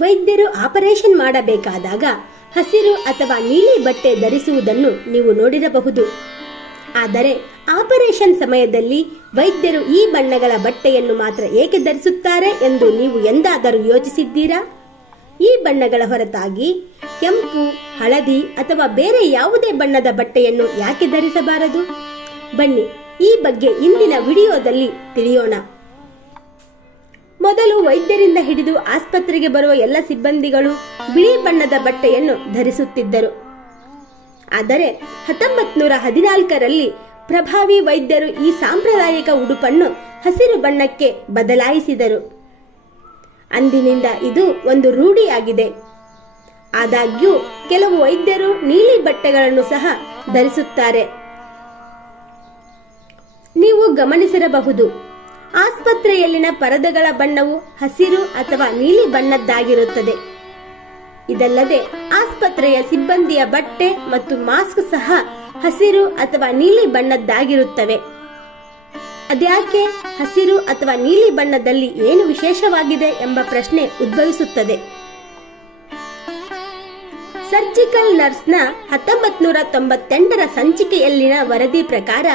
ವೈದ್ಯರು ಆಪರೇಷನ್ ಮಾಡಬೇಕಾದಾಗ ಹಸಿರು ಅಥವಾ ನೀಲಿ ಬಟ್ಟೆ ಧರಿಸುವುದನ್ನು ನೀವು ನೋಡಿರಬಹುದು. ಆದರೆ ಆಪರೇಷನ್ ಸಮಯದಲ್ಲಿ ವೈದ್ಯರು ಈ ಬಣ್ಣಗಳ ಬಟ್ಟೆಯನ್ನು ಮಾತ್ರ ಏಕೆ ಧರಿಸುತ್ತಾರೆ ಎಂದು ನೀವು ಎಂದಾದರೂ ಯೋಚಿಸಿದ್ದೀರಾ? ಈ ಬಣ್ಣಗಳ ಹೊರತಾಗಿ ಕೆಂಪು, ಹಳದಿ ಅಥವಾ ಬೇರೆ ಯಾವುದೇ ಬಣ್ಣದ ಬಟ್ಟೆಯನ್ನು ಯಾಕೆ ಧರಿಸಬಾರದು? ಬನ್ನಿ ಈ ಬಗ್ಗೆ ಇಂದಿನ ವಿಡಿಯೋದಲ್ಲಿ ತಿಳಿಯೋಣ. ಮೊದಲು ವೈದ್ಯರಿಂದ ಹಿಡಿದು ಆಸ್ಪತ್ರೆಗೆ ಬರುವ ಎಲ್ಲ ಸಿಬ್ಬಂದಿಗಳು ಬಿಳಿ ಬಣ್ಣದ ಬಟ್ಟೆಯನ್ನು ಧರಿಸುತ್ತಿದ್ದರು. ಆದರೆ 1914ರಲ್ಲಿ ಪ್ರಭಾವಿ ವೈದ್ಯರು ಈ ಸಾಂಪ್ರದಾಯಿಕ ಉಡುಪನ್ನು ಹಸಿರು ಬಣ್ಣಕ್ಕೆ ಬದಲಾಯಿಸಿದರು. ಅಂದಿನಿಂದ ಇದು ಒಂದು ರೂಢಿಯಾಗಿದೆ. ಆದಾಗ್ಯೂ ಕೆಲವು ವೈದ್ಯರು ನೀಲಿ ಬಟ್ಟೆಗಳನ್ನು ಸಹ ಧರಿಸುತ್ತಾರೆ. ನೀವು ಗಮನಿಸಿರಬಹುದು, ಆಸ್ಪತ್ರೆಯಲ್ಲಿನ ಪರದೆಗಳ ಬಣ್ಣವು ಹಸಿರು ಅಥವಾ ನೀಲಿ ಬಣ್ಣದ್ದಾಗಿರುತ್ತದೆ. ಇದಲ್ಲದೆ ಆಸ್ಪತ್ರೆಯ ಸಿಬ್ಬಂದಿಯ ಬಟ್ಟೆ ಮತ್ತು ಮಾಸ್ಕ್ ಸಹ ಹಸಿರು ಅಥವಾ ನೀಲಿ ಬಣ್ಣದ್ದಾಗಿರುತ್ತವೆ. ಅದ್ಯಾಕೆ ಹಸಿರು ಅಥವಾ ನೀಲಿ ಬಣ್ಣದಲ್ಲಿ ಏನು ವಿಶೇಷವಾಗಿದೆ ಎಂಬ ಪ್ರಶ್ನೆ ಉದ್ಭವಿಸುತ್ತದೆ. ಸರ್ಜಿಕಲ್ ನರ್ಸ್ನ 1998ರ ಸಂಚಿಕೆಯಲ್ಲಿನ ವರದಿ ಪ್ರಕಾರ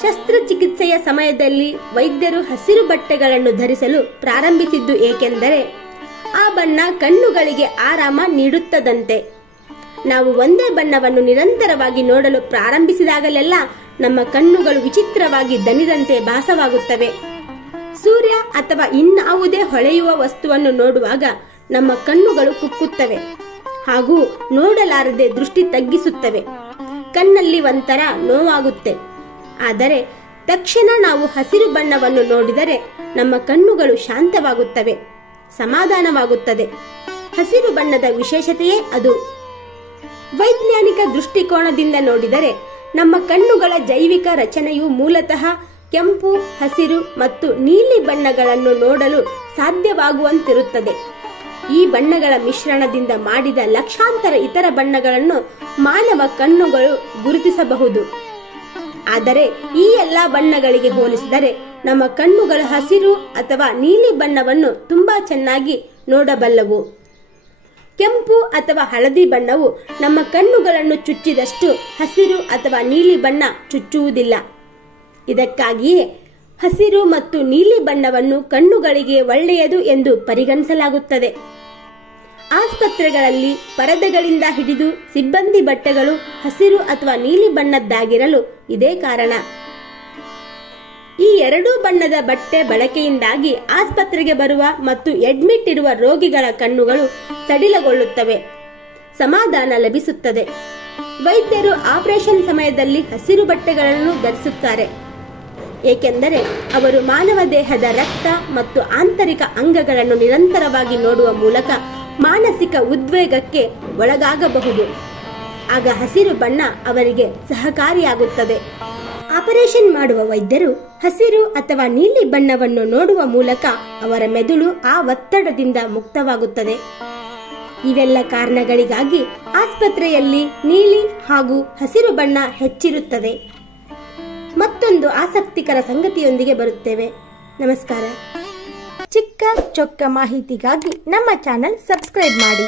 ಶಸ್ತ್ರಚಿಕಿತ್ಸೆಯ ಸಮಯದಲ್ಲಿ ವೈದ್ಯರು ಹಸಿರು ಬಟ್ಟೆಗಳನ್ನು ಧರಿಸಲು ಪ್ರಾರಂಭಿಸಿದ್ದು ಏಕೆಂದರೆ ಆ ಬಣ್ಣ ಕಣ್ಣುಗಳಿಗೆ ಆರಾಮ ನೀಡುತ್ತದಂತೆ. ನಾವು ಒಂದೇ ಬಣ್ಣವನ್ನು ನಿರಂತರವಾಗಿ ನೋಡಲು ಪ್ರಾರಂಭಿಸಿದಾಗಲೆಲ್ಲ ನಮ್ಮ ಕಣ್ಣುಗಳು ವಿಚಿತ್ರವಾಗಿ ದಣಿದಂತೆ ಭಾಸವಾಗುತ್ತವೆ. ಸೂರ್ಯ ಅಥವಾ ಇನ್ನಾವುದೇ ಹೊಳೆಯುವ ವಸ್ತುವನ್ನು ನೋಡುವಾಗ ನಮ್ಮ ಕಣ್ಣುಗಳು ಕುಕ್ಕುತ್ತವೆ ಹಾಗೂ ನೋಡಲಾರದೆ ದೃಷ್ಟಿ ತಗ್ಗಿಸುತ್ತವೆ. ಕಣ್ಣಲ್ಲಿ ಒಂಥರ ನೋವಾಗುತ್ತೆ. ಆದರೆ ತಕ್ಷಣ ನಾವು ಹಸಿರು ಬಣ್ಣವನ್ನು ನೋಡಿದರೆ ನಮ್ಮ ಕಣ್ಣುಗಳು ಶಾಂತವಾಗುತ್ತವೆ, ಸಮಾಧಾನವಾಗುತ್ತದೆ. ಹಸಿರು ಬಣ್ಣದ ವಿಶೇಷತೆಯೇ ಅದು. ವೈಜ್ಞಾನಿಕ ದೃಷ್ಟಿಕೋನದಿಂದ ನೋಡಿದರೆ ನಮ್ಮ ಕಣ್ಣುಗಳ ಜೈವಿಕ ರಚನೆಯು ಮೂಲತಃ ಕೆಂಪು, ಹಸಿರು ಮತ್ತು ನೀಲಿ ಬಣ್ಣಗಳನ್ನು ನೋಡಲು ಸಾಧ್ಯವಾಗುವಂತಿರುತ್ತದೆ. ಈ ಬಣ್ಣಗಳ ಮಿಶ್ರಣದಿಂದ ಮಾಡಿದ ಲಕ್ಷಾಂತರ ಇತರ ಬಣ್ಣಗಳನ್ನು ಮಾನವ ಕಣ್ಣುಗಳು ಗುರುತಿಸಬಹುದು. ಆದರೆ ಈ ಎಲ್ಲಾ ಬಣ್ಣಗಳಿಗೆ ಹೋಲಿಸಿದರೆ ನಮ್ಮ ಕಣ್ಣುಗಳು ಹಸಿರು ಅಥವಾ ನೀಲಿ ಬಣ್ಣವನ್ನು ತುಂಬಾ ಚೆನ್ನಾಗಿ ನೋಡಬಲ್ಲವು. ಕೆಂಪು ಅಥವಾ ಹಳದಿ ಬಣ್ಣವು ನಮ್ಮ ಕಣ್ಣುಗಳನ್ನು ಚುಚ್ಚಿದಷ್ಟು ಹಸಿರು ಅಥವಾ ನೀಲಿ ಬಣ್ಣ ಚುಚ್ಚುವುದಿಲ್ಲ. ಇದಕ್ಕಾಗಿಯೇ ಹಸಿರು ಮತ್ತು ನೀಲಿ ಬಣ್ಣವನ್ನು ಕಣ್ಣುಗಳಿಗೆ ಒಳ್ಳೆಯದು ಎಂದು ಪರಿಗಣಿಸಲಾಗುತ್ತದೆ. ಆಸ್ಪತ್ರೆಗಳಲ್ಲಿ ಪರದೆಗಳಿಂದ ಹಿಡಿದು ಸಿಬ್ಬಂದಿ ಬಟ್ಟೆಗಳು ಹಸಿರು ಅಥವಾ ನೀಲಿ ಬಣ್ಣದ್ದಾಗಿರಲು ಇದೇ ಕಾರಣ. ಈ ಎರಡೂ ಬಣ್ಣದ ಬಟ್ಟೆ ಬಳಕೆಯಿಂದಾಗಿ ಆಸ್ಪತ್ರೆಗೆ ಬರುವ ಮತ್ತು ಅಡ್ಮಿಟ್ ಇರುವ ರೋಗಿಗಳ ಕಣ್ಣುಗಳು ಸಡಿಲಗೊಳ್ಳುತ್ತವೆ, ಸಮಾಧಾನ ಲಭಿಸುತ್ತದೆ. ವೈದ್ಯರು ಆಪರೇಷನ್ ಸಮಯದಲ್ಲಿ ಹಸಿರು ಬಟ್ಟೆಗಳನ್ನು ಧರಿಸುತ್ತಾರೆ, ಏಕೆಂದರೆ ಅವರು ಮಾನವ ದೇಹದ ರಕ್ತ ಮತ್ತು ಆಂತರಿಕ ಅಂಗಗಳನ್ನು ನಿರಂತರವಾಗಿ ನೋಡುವ ಮೂಲಕ ಮಾನಸಿಕ ಉದ್ವೇಗಕ್ಕೆ ಒಳಗಾಗಬಹುದು. ಆಗ ಹಸಿರು ಬಣ್ಣ ಅವರಿಗೆ ಸಹಕಾರಿಯಾಗುತ್ತದೆ. ಆಪರೇಷನ್ ಮಾಡುವ ವೈದ್ಯರು ಹಸಿರು ಅಥವಾ ನೀಲಿ ಬಣ್ಣವನ್ನು ನೋಡುವ ಮೂಲಕ ಅವರ ಮೆದುಳು ಆ ಒತ್ತಡದಿಂದ ಮುಕ್ತವಾಗುತ್ತದೆ. ಇವೆಲ್ಲ ಕಾರಣಗಳಿಗಾಗಿ ಆಸ್ಪತ್ರೆಯಲ್ಲಿ ನೀಲಿ ಹಾಗೂ ಹಸಿರು ಬಣ್ಣ ಹೆಚ್ಚಿರುತ್ತದೆ. ಮತ್ತೊಂದು ಆಸಕ್ತಿಕರ ಸಂಗತಿಯೊಂದಿಗೆ ಬರುತ್ತೇವೆ. ನಮಸ್ಕಾರ. ಚಿಕ್ಕ ಚೊಕ್ಕ ಮಾಹಿತಿಗಾಗಿ ನಮ್ಮ ಚಾನೆಲ್ ಸಬ್ಸ್ಕ್ರೈಬ್ ಮಾಡಿ.